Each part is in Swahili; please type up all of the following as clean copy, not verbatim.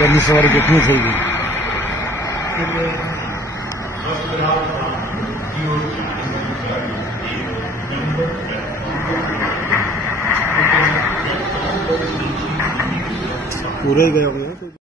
यानी सवारी कितनी सही है? पूरे गए होंगे।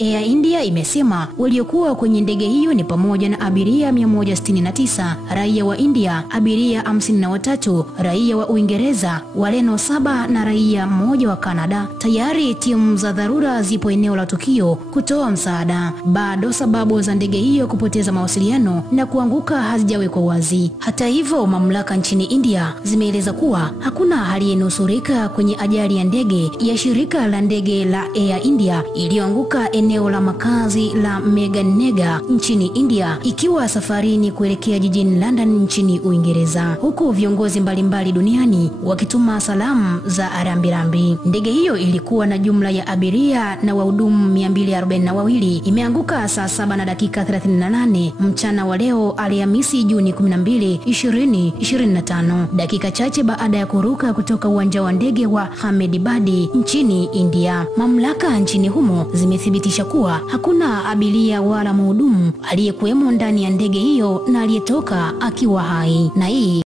Air India imesema waliokuwa kwenye ndege hiyo ni pamoja na abiria 169, raia wa India, abiria 53, raia wa Uingereza, Wareno 7 na raia 1 wa Canada. Tayari timu za dharura zipo eneo la tukio kutoa msaada. Bado sababu za ndege hiyo kupoteza mawasiliano na kuanguka hazijawekwa wazi. Hata hivyo, mamlaka nchini India zimeeleza kuwa hakuna aliyenusurika kwenye ajali ya ndege ya shirika la ndege la Air India iliyoanguka eneo la makazi la Meghannagar nchini India ikiwa safarini kuelekea jijini London nchini Uingereza, huku viongozi mbalimbali duniani wakituma salamu za rambirambi. Ndege hiyo ilikuwa na jumla ya abiria na wahudumu 242. Imeanguka saa 7:38 mchana wa leo Alhamisi Juni 12, 2025, dakika chache baada ya kuruka kutoka uwanja wa ndege wa Ahmedabad nchini India. Mamlaka nchini humo zimethibitisha kuwa hakuna abiria wala mhudumu aliyekuwemo ndani ya ndege hiyo na aliyetoka akiwa hai. Na hii